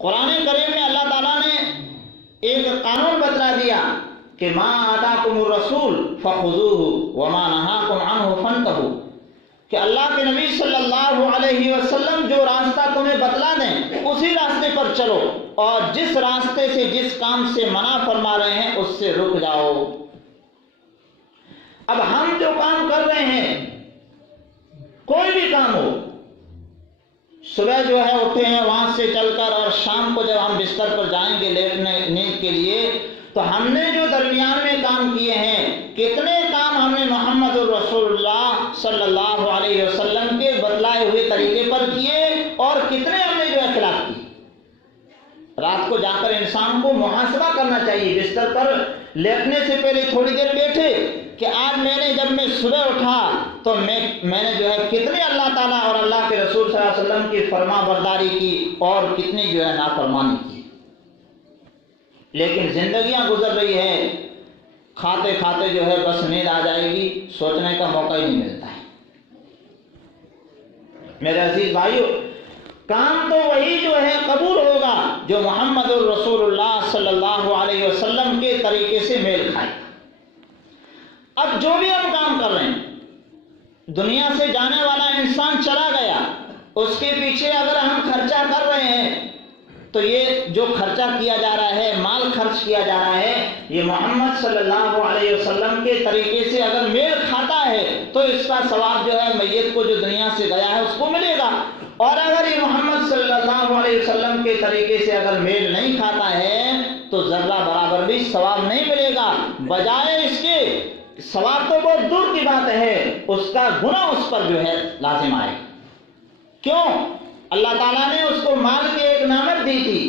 قرآن کریم میں اللہ تعالیٰ نے ایک قانون بتلا دیا کہ ما آتاکم الرسول فخذوہ وما نہاکم عنہ فانتہوا، کہ اللہ کے نبی صلی اللہ علیہ وسلم جو راستہ تمہیں بتلا دیں اسی راستے پر چلو، اور جس راستے سے جس کام سے منع فرما رہے ہیں اس سے رک جاؤ۔ اب ہم جو کام کر رہے ہیں، کوئی بھی کام ہو، صبح جو ہے اٹھے ہیں وہاں سے چل کر، اور شام کو جب ہم بستر پر جائیں گے لیٹنے نیند کے لیے، تو ہم نے جو درمیان میں کام کیے ہیں، کتنے کام ہم نے محمد الرسول اللہ صلی اللہ علیہ وسلم کے بتلائے ہوئے طریقے پر کیے، اور کتنے ہم نے جو ہے خلاف کیے۔ رات کو جا کر انسان کو محاسبہ کرنا چاہیے، بستر پر لیٹنے سے پہلے تھوڑی دیر بیٹھے کہ آج جب میں صبح اٹھا تو میں نے جو ہے کتنے اللہ تعالیٰ اور اللہ کے رسول صلی اللہ علیہ وسلم کی فرما برداری کی اور کتنی جو ہے نافرمانی کی۔ لیکن زندگیاں گزر رہی ہے، کھاتے کھاتے جو ہے بس نیند آ جائے گی، سوچنے کا موقع ہی نہیں ملتا ہے۔ میرے عزیز بھائیو، کام تو وہی جو ہے قبول ہوگا جو محمد الرسول اللہ صلی اللہ علیہ وسلم کے طریقے سے میل کھائے گا۔ اب جو بھی ہم کام کر رہے ہیں، دنیا سے جانے والا انسان چلا گیا، اس کے پیچھے اگر ہم خرچہ کر رہے ہیں تو یہ جو خرچہ کیا جا رہا ہے، مال خرچ کیا جا رہا ہے، یہ محمد صلی اللہ علیہ وسلم کے طریقے سے اگر میل کھاتا ہے تو اس کا ثواب جو ہے میت کو جو دنیا سے گیا ہے اس کو ملے گا، اور اگر یہ محمد صلی اللہ علیہ وسلم کے طریقے سے اگر میل نہیں کھاتا ہے تو ذرہ برابر بھی ثواب نہیں ملے گا، بجائے اس کے ثواب تو بہت دور کی بات ہے، اس کا گناہ اس پر جو ہے لازم آئے۔ کیوں؟ اللہ تعالیٰ نے اس کو مال کی ایک نعمت دی تھی۔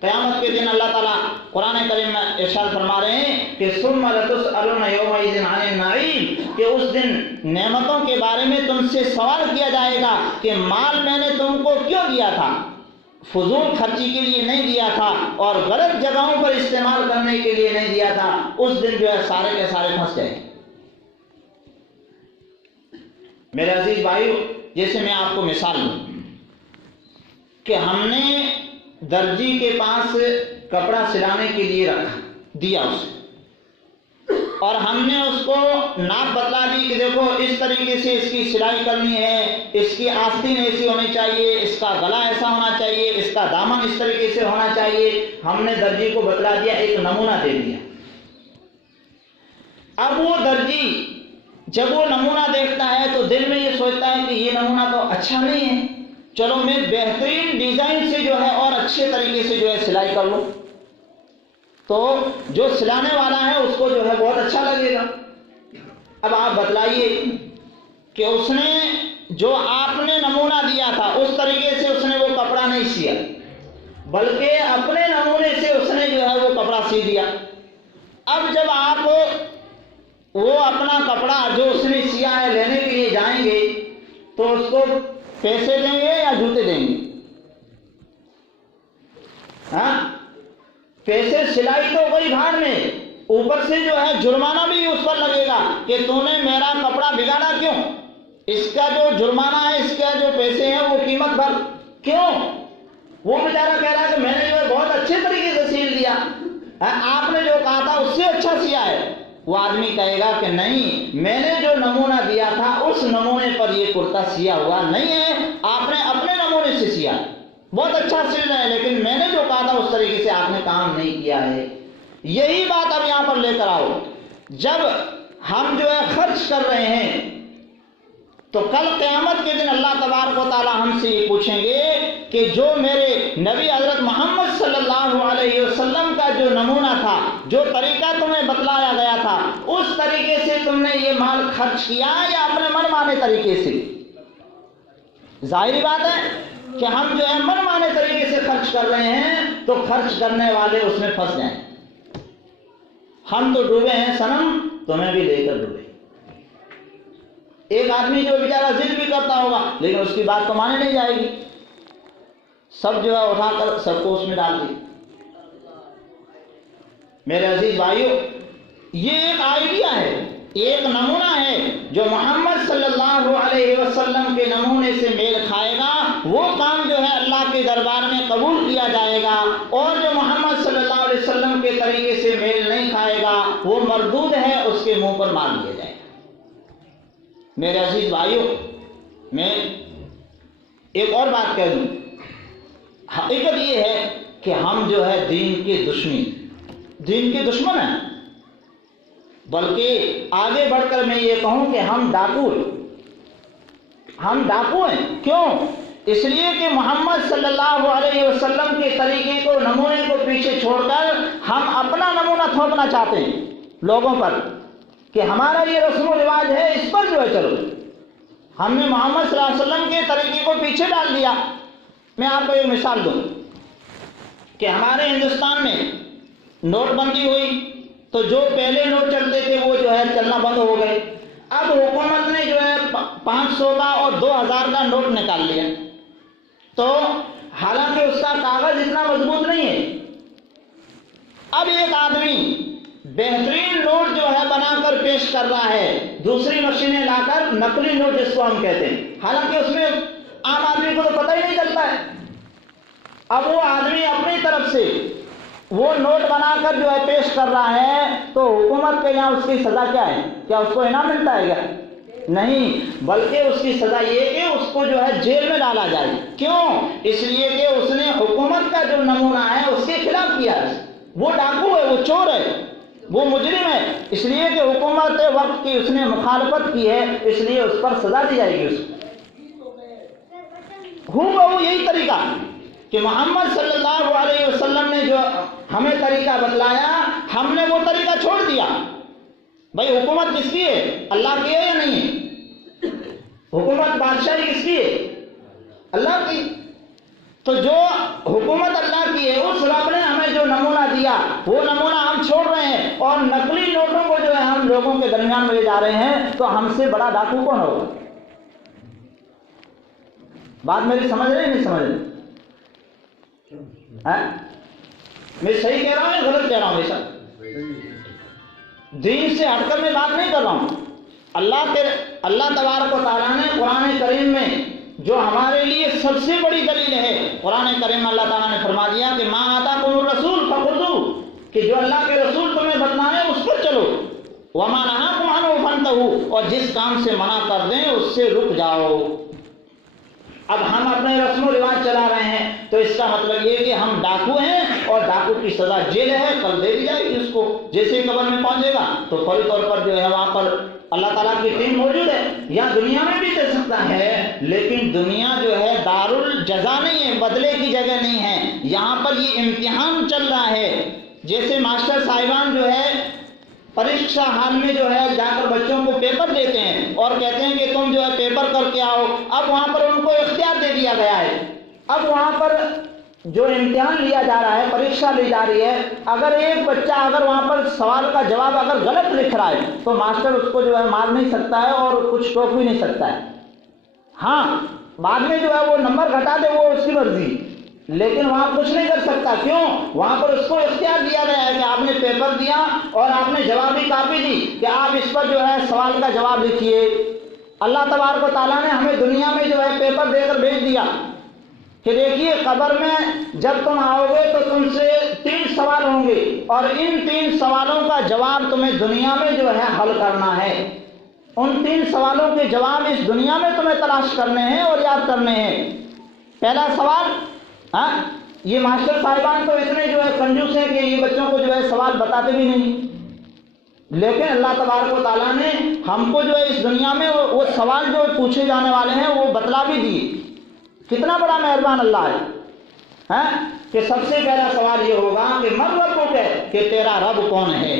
قیامت کے دن اللہ تعالیٰ قرآن کریم میں ارشاد فرما رہے ہیں کہ ثم لتسألن یومئذ عن النعیم، کہ اس دن نعمتوں کے بارے میں تم سے سوال کیا جائے گا کہ مال میں نے تم کو کیوں دیا تھا، فضول خرچی کے لیے نہیں دیا تھا اور غلط جگہوں پر استعمال کرنے کے لیے نہیں دیا تھا۔ اس دن جو ہے سارے کے سارے پھنس گئے۔ میرے عزیز بھائیو، جیسے میں آپ کو مثال دوں کہ ہم نے درجی کے پاس کپڑا سلانے کے لیے رکھا دیا اسے، اور ہم نے اس کو ناپ بتلا دی کہ دیکھو اس طریقے سے اس کی سلائی کرنی ہے، اس کی آستین ایسی ہونی چاہیے، اس کا گلا ایسا ہونا چاہیے، اس کا دامن اس طریقے سے ہونا چاہیے۔ ہم نے درجی کو بتلا دیا، ایک نمونہ دے دیا۔ اب وہ درجی جب وہ نمونہ دیکھتا ہے تو دل میں یہ سوچتا ہے کہ یہ نمونہ تو اچھا نہیں ہے، چلو میں بہترین ڈیزائن سے جو ہے اور اچھے طریقے سے جو ہے سلائی کر لوں، تو جو سلانے والا ہے اس کو جو ہے بہت اچھا لگے گا۔ اب آپ بتلائیے کہ اس نے جو آپ نے نمونہ دیا تھا اس طریقے سے اس نے وہ کپڑا نہیں سیا، بلکہ اپنے نمونے سے اس نے جو ہے وہ کپڑا سی دیا۔ اب جب آپ وہ اپنا کپڑا جو اس نے سیا ہے لینے کے لیے جائیں گے تو اس کو پیسے دیں گے یا جوتے دیں گے؟ ہاں، پیسے سلائی تو گئی بھاڑ میں، اوپر سے جو ہے جرمانہ بھی اس پر لگے گا کہ تو نے میرا کپڑا بگاڑا کیوں، اس کا جو جرمانہ ہے، اس کا جو پیسے ہیں وہ قیمت بھر کیوں؟ وہ بیچارہ کہہ رہا ہے کہ میں نے جو ہے بہت اچھے طریقے سے سیل دیا، آپ نے جو کہا تھا اس سے اچھا سیا ہے۔ وہ آدمی کہے گا کہ نہیں، میں نے جو نمونہ دیا تھا اس نمونے پر یہ کرتا سیا ہوا نہیں ہے، آپ نے اپنے نمونے سے سیا، بہت اچھا سل رہا ہے، لیکن میں نے جو کہا تھا اس طریقے سے آپ نے کام نہیں کیا ہے۔ یہی بات اب یہاں پر لے کر آؤ، جب ہم جو ہے خرچ کر رہے ہیں تو کل قیامت کے دن اللہ تبارک و تعالی ہم سے یہ پوچھیں گے کہ جو میرے نبی حضرت محمد صلی اللہ علیہ وسلم کا جو نمونہ تھا، جو طریقہ تمہیں بتلایا گیا تھا، اس طریقے سے تم نے یہ مال خرچ کیا یا اپنے من مانے طریقے سے؟ ظاہری بات ہے کہ ہم جو ہے من مانے طریقے سے خرچ کر رہے ہیں تو خرچ کرنے والے اس میں پھنس جائیں۔ ہم تو ڈوبے ہیں صنم، تمہیں بھی لے کر ڈوبے۔ ایک آدمی جو بیچارہ ضد بھی کرتا ہوگا لیکن اس کی بات تو مانے نہیں جائے گی، سب جو ہے اٹھا کر سب کو اس میں ڈال دی۔ میرے عزیز بھائیو، یہ ایک آئیڈیا ہے، ایک نمونہ ہے جو محمد صلی اللہ علیہ وسلم کے نمونے سے میل کھائے گا، وہ کام جو ہے ہے اللہ کے دربار میں قبول کیا جائے گا، اور جو محمد صلی اللہ علیہ وسلم کے طریقے سے میل نہیں کھائے گا وہ مردود ہے، اس کے منہ پر مار دیا جائے گا۔ میرے عزیز بھائیوں، میں ایک اور بات کہہ دوں، حقیقت یہ ہے کہ ہم جو ہے دین کے دشمن ہیں، بلکہ آگے بڑھ کر میں یہ کہوں کہ ہم ڈاکو ہیں۔ کیوں؟ اس لیے کہ محمد صلی اللہ علیہ وسلم کے طریقے کو، نمونے کو پیچھے چھوڑ کر ہم اپنا نمونہ تھوپنا چاہتے ہیں لوگوں پر کہ ہمارا یہ رسم و رواج ہے، اس پر جو ہے چلو۔ ہم نے محمد صلی اللہ علیہ وسلم کے طریقے کو پیچھے ڈال دیا۔ میں آپ کو ایک مثال دوں کہ ہمارے ہندوستان میں نوٹ بندی ہوئی تو جو پہلے نوٹ چلتے تھے وہ جو ہے چلنا بند ہو گئے۔ اب حکومت نے جو ہے 500 کا اور 2000 کا نوٹ نکال لیا، تو حالانکہ اس کا کاغذ اتنا مضبوط نہیں ہے۔ اب ایک آدمی بہترین نوٹ جو ہے بنا کر پیش کر رہا ہے، دوسری مشینیں لا کر، نقلی نوٹ جس کو ہم کہتے ہیں، حالانکہ اس میں عام آدمی کو تو پتہ ہی نہیں چلتا ہے۔ اب وہ آدمی اپنی طرف سے وہ نوٹ بنا کر جو ہے پیش کر رہا ہے، تو حکومت کے یہاں اس کی سزا کیا ہے؟ کیا اس کو انعام ملتا ہے کیا؟ نہیں، بلکہ اس کی سزا یہ کہ اس کو جو ہے جیل میں ڈالا جائے۔ کیوں؟ اس لیے کہ اس نے حکومت کا جو نمونہ ہے اس کے خلاف کیا ہے۔ وہ ڈاکو ہے، وہ چور ہے، وہ مجرم ہے، اس لیے کہ حکومت وقت کی اس نے مخالفت کی ہے، اس لیے اس پر سزا دی جائے گی۔ اس کو وہ یہی طریقہ کہ محمد صلی اللہ علیہ وسلم نے جو ہمیں طریقہ بتلایا، ہم نے وہ طریقہ چھوڑ دیا۔ بھائی حکومت کس کی ہے؟ اللہ کی ہے یا نہیں ہے؟ حکومت بادشاہی کس کی ہے؟ اللہ کی۔ تو جو حکومت اللہ کی ہے، اس رب نے ہمیں جو نمونہ دیا وہ نمونہ ہم چھوڑ رہے ہیں، اور نقلی نوٹوں کو جو ہے ہم لوگوں کے درمیان میں لے جا رہے ہیں، تو ہم سے بڑا ڈاکو کون ہوگا؟ بات میری سمجھ رہے نہیں سمجھ رہے؟ میں صحیح کہہ رہا ہوں یا غلط کہہ رہا ہوں؟ ایسا دین سے ہٹ کر میں بات نہیں کر رہا ہوں۔ اللہ تبارک و تعالیٰ نے قرآن کریم میں جو ہمارے لیے سب سے بڑی دلیل ہے، قرآن کریم میں اللہ تعالیٰ نے فرما دیا کہ ما آتاکم الرسول فخذوہ، کہ جو اللہ کے رسول تمہیں بتلائیں اس پر چلو، وما نہاکم عنہ فانتہوا، اور جس کام سے منع کر دیں اس سے رک جاؤ۔ اب ہم اپنے رسم و رواج چلا رہے ہیں، تو اس کا مطلب یہ کہ ہم ڈاکو ہیں، اور ڈاکو کی سزا جیل ہے، کل دے دی جائے گی اس کو۔ جیسے ہی قبر میں پہنچے گا تو فوری طور پر جو ہے وہاں پر اللہ تعالیٰ کی ٹیم موجود ہے، یا دنیا میں بھی دے سکتا ہے، لیکن دنیا جو ہے دار الجزا نہیں ہے، بدلے کی جگہ نہیں ہے۔ یہاں پر یہ امتحان چل رہا ہے۔ جیسے ماسٹر صاحبان جو ہے پریکشا حال میں جو ہے جا کر بچوں کو پیپر دیتے ہیں اور کہتے ہیں کہ تم جو ہے پیپر کر کے آؤ، اب وہاں پر ان کو اختیار دے دیا گیا ہے۔ اب وہاں پر جو امتحان لیا جا رہا ہے، پریکشا لی جا رہی ہے، اگر ایک بچہ اگر وہاں پر سوال کا جواب اگر غلط لکھ رہا ہے تو ماسٹر اس کو جو ہے مار نہیں سکتا ہے اور کچھ ٹوک بھی نہیں سکتا ہے۔ ہاں بعد میں جو ہے وہ نمبر گھٹا دے، وہ اس کی مرضی، لیکن وہاں کچھ نہیں کر سکتا۔ کیوں؟ وہاں پر اس کو اختیار دیا گیا ہے کہ آپ نے پیپر دیا اور آپ نے جوابی کاپی دی کہ آپ اس پر جو ہے سوال کا جواب لکھیے۔ اللہ تبارک و تعالیٰ نے ہمیں دنیا میں جو ہے پیپر دے کر بھیج دیا کہ دیکھیے قبر میں جب تم آؤ گے تو تم سے 3 سوال ہوں گے، اور ان 3 سوالوں کا جواب تمہیں دنیا میں جو ہے حل کرنا ہے۔ ان 3 سوالوں کے جواب اس دنیا میں تمہیں تلاش کرنے ہیں اور یاد کرنے ہیں۔ پہلا سوال، یہ ماسٹر صاحبان تو اتنے جو ہے کنجوس ہیں کہ یہ بچوں کو جو ہے سوال بتاتے بھی نہیں، لیکن اللہ تبارک و تعالیٰ نے ہم کو جو ہے اس دنیا میں وہ سوال جو پوچھے جانے والے ہیں وہ بتلا بھی دیے۔ کتنا بڑا مہربان اللہ ہے کہ سب سے پہلا سوال یہ ہوگا کہ من ربک، کہ تیرا رب کون ہے۔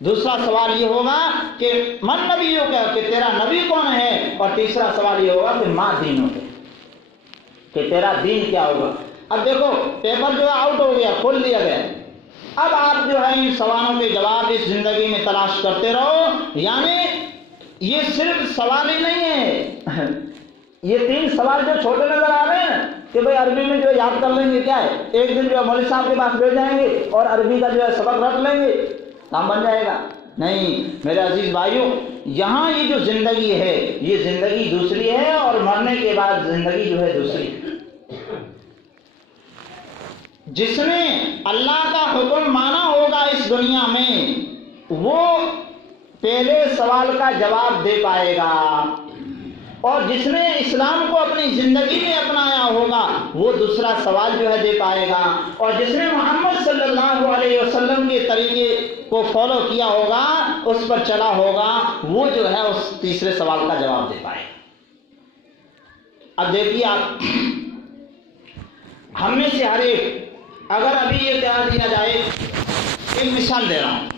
دوسرا سوال یہ ہوگا کہ من نبیک، کہ تیرا نبی کون ہے۔ اور تیسرا سوال یہ ہوگا کہ ما دینک، کہ تیرا دین کیا ہوگا۔ اب دیکھو پیپر جو ہے آؤٹ ہو گیا، کھول دیا گیا، اب آپ جو ہے ان سوالوں کے جواب اس زندگی میں تلاش کرتے رہو۔ یعنی یہ صرف سوال ہی نہیں ہے، یہ 3 سوال جو چھوٹے نظر آ رہے ہیں کہ بھئی عربی میں جو یاد کر لیں گے، کیا ہے ایک دن جو ہے مولوی صاحب کے پاس بیٹھ جائیں گے اور عربی کا جو ہے سبق رکھ لیں گے، کام بن جائے گا۔ نہیں میرے عزیز بھائیوں، یہاں یہ جو زندگی ہے یہ زندگی دوسری ہے، اور مرنے کے بعد زندگی جو ہے دوسری ہے۔ جس نے اللہ کا حکم مانا ہوگا اس دنیا میں وہ پہلے سوال کا جواب دے پائے گا، اور جس نے اسلام کو اپنی زندگی میں اپنایا ہوگا وہ دوسرا سوال جو ہے دے پائے گا، اور جس نے محمد صلی اللہ علیہ وسلم کے طریقے کو فالو کیا ہوگا، اس پر چلا ہوگا، وہ جو ہے اس تیسرے سوال کا جواب دے پائے گا۔ اب دیکھیے آپ، ہم میں سے ہر ایک اگر ابھی یہ کہہ دیا جائے، ایک مثال دے رہا ہوں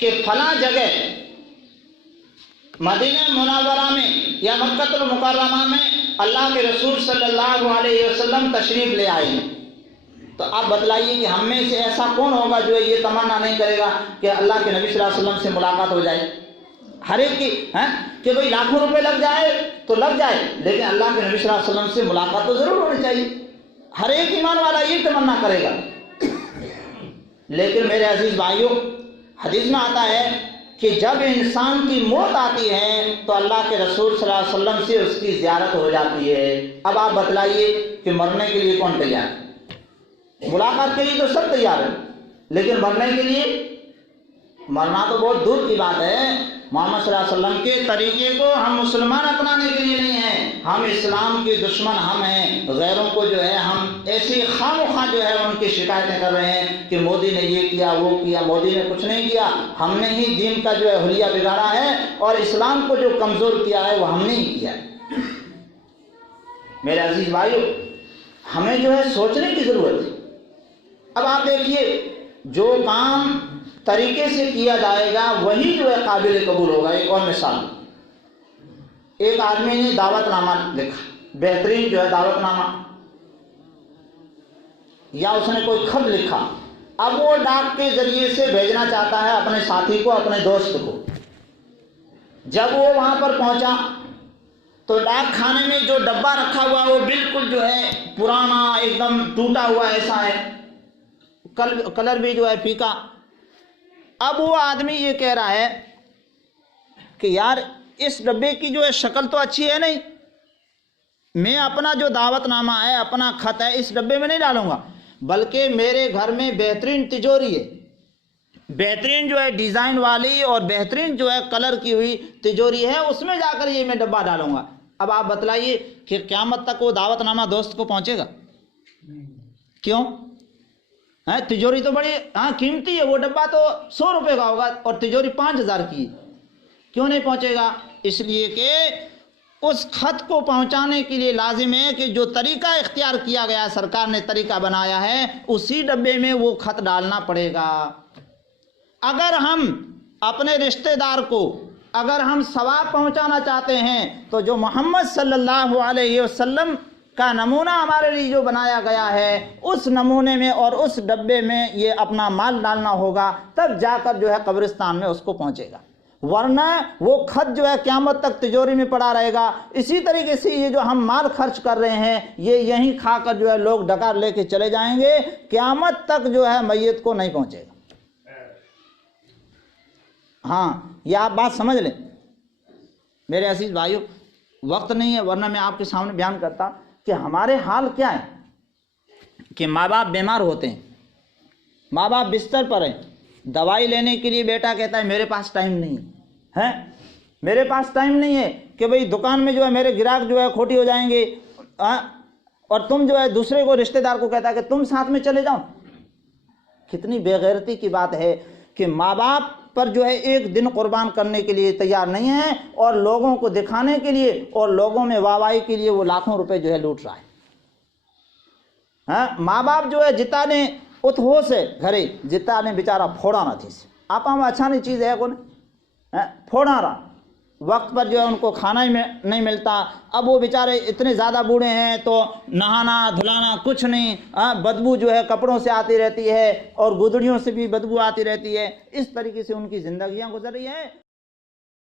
کہ فلاں جگہ مدینہ منورہ میں یا مکہ المکرمہ میں اللہ کے رسول صلی اللہ علیہ وسلم تشریف لے آئے ہیں، تو آپ بتلائیے کہ ہم میں سے ایسا کون ہوگا جو یہ تمنا نہیں کرے گا کہ اللہ کے نبی صلی اللہ علیہ وسلم سے ملاقات ہو جائے؟ ہر ایک کی کہ بھئی لاکھوں روپے لگ جائے تو لگ جائے، لیکن اللہ کے نبی صلی اللہ علیہ وسلم سے ملاقات تو ضرور ہونی چاہیے۔ ہر ایک ایمان والا یہ تمنا کرے گا۔ لیکن میرے عزیز بھائیوں، حدیث میں آتا ہے کہ جب انسان کی موت آتی ہے تو اللہ کے رسول صلی اللہ علیہ وسلم سے اس کی زیارت ہو جاتی ہے۔ اب آپ بتلائیے کہ مرنے کے لیے کون تیار ہے؟ ملاقات کے لیے تو سب تیار ہے، لیکن مرنے کے لیے مرنا تو بہت دور کی بات ہے۔ محمد صلی اللہ علیہ وسلم کے طریقے کو ہم مسلمان اپنانے کے لیے نہیں ہیں، ہم اسلام کے دشمن ہم ہیں۔ غیروں کو جو ہے ہم ایسی خواہ مخواہ جو ہے ان کی شکایتیں کر رہے ہیں کہ مودی نے یہ کیا وہ کیا، مودی نے کچھ نہیں کیا، ہم نے ہی دین کا جو ہے حلیہ بگاڑا ہے، اور اسلام کو جو کمزور کیا ہے وہ ہم نے ہی کیا ہے۔ میرے عزیز بھائیو، ہمیں جو ہے سوچنے کی ضرورت ہے۔ اب آپ دیکھیے، جو کام طریقے سے کیا جائے گا وہی جو ہے قابل قبول ہوگا۔ ایک اور مثال، ایک آدمی نے دعوت نامہ لکھا، بہترین جو ہے دعوت نامہ، یا اس نے کوئی خط لکھا، اب وہ ڈاک کے ذریعے سے بھیجنا چاہتا ہے اپنے ساتھی کو، اپنے دوست کو۔ جب وہ وہاں پر پہنچا تو ڈاک خانے میں جو ڈبہ رکھا ہوا وہ بالکل جو ہے پرانا، ایک دم ٹوٹا ہوا ایسا ہے، کلر بھی جو ہے پھیکا۔ اب وہ آدمی یہ کہہ رہا ہے کہ یار اس ڈبے کی جو ہے شکل تو اچھی ہے نہیں، میں اپنا جو دعوت نامہ ہے، اپنا خط ہے، اس ڈبے میں نہیں ڈالوں گا، بلکہ میرے گھر میں بہترین تجوری ہے، بہترین جو ہے ڈیزائن والی اور بہترین جو ہے کلر کی ہوئی تجوری ہے، اس میں جا کر یہ میں ڈبہ ڈالوں گا۔ اب آپ بتلائیے کہ قیامت تک وہ دعوت نامہ دوست کو پہنچے گا؟ کیوں؟ تجوری تو بڑی قیمتی ہے، وہ ڈبہ تو 100 روپے کا ہوگا اور تجوری 5000 کی ہے، کیوں نہیں پہنچے گا؟ اس لیے کہ اس خط کو پہنچانے کے لیے لازم ہے کہ جو طریقہ اختیار کیا گیا، سرکار نے طریقہ بنایا ہے، اسی ڈبے میں وہ خط ڈالنا پڑے گا۔ اگر ہم اپنے رشتہ دار کو اگر ہم ثواب پہنچانا چاہتے ہیں تو جو محمد صلی اللہ علیہ وسلم کا نمونہ ہمارے لیے جو بنایا گیا ہے، اس نمونے میں اور اس ڈبے میں یہ اپنا مال ڈالنا ہوگا، تب جا کر جو ہے قبرستان میں اس کو پہنچے گا، ورنہ وہ خط جو ہے قیامت تک تجوری میں پڑا رہے گا۔ اسی طریقے سے یہ جو ہم مال خرچ کر رہے ہیں، یہ یہیں کھا کر جو ہے لوگ ڈکار لے کے چلے جائیں گے، قیامت تک جو ہے میت کو نہیں پہنچے گا۔ ہاں، یہ آپ بات سمجھ لیں میرے عزیز بھائیو۔ وقت نہیں ہے ورنہ میں آپ کے سامنے بیان کرتا کہ ہمارے حال کیا ہے کہ ماں باپ بیمار ہوتے ہیں، ماں باپ بستر پر ہیں، دوائی لینے کے لیے بیٹا کہتا ہے میرے پاس ٹائم نہیں ہے، میرے پاس ٹائم نہیں ہے، کہ بھئی دکان میں جو ہے میرے گراہک جو ہے کھوٹی ہو جائیں گے، اور تم جو ہے دوسرے کو رشتہ دار کو کہتا ہے کہ تم ساتھ میں چلے جاؤ۔ کتنی بے غیرتی کی بات ہے کہ ماں باپ پر جو ہے ایک دن قربان کرنے کے لیے تیار نہیں ہے، اور لوگوں کو دکھانے کے لیے اور لوگوں میں واہوائی کے لیے وہ لاکھوں روپے جو ہے لوٹ رہا ہے۔ ماں باپ جو ہے جتا نے ات ہو سے گھرے جتا نے بیچارہ پھوڑا نہ تھی، آپ ہم اچھا نہیں چیز ہے کون پھوڑا رہا، وقت پر جو ہے ان کو کھانا ہی نہیں ملتا۔ اب وہ بیچارے اتنے زیادہ بوڑھے ہیں تو نہانا دھلانا کچھ نہیں، بدبو جو ہے کپڑوں سے آتی رہتی ہے اور گودڑیوں سے بھی بدبو آتی رہتی ہے، اس طریقے سے ان کی زندگیاں گزر رہی ہیں۔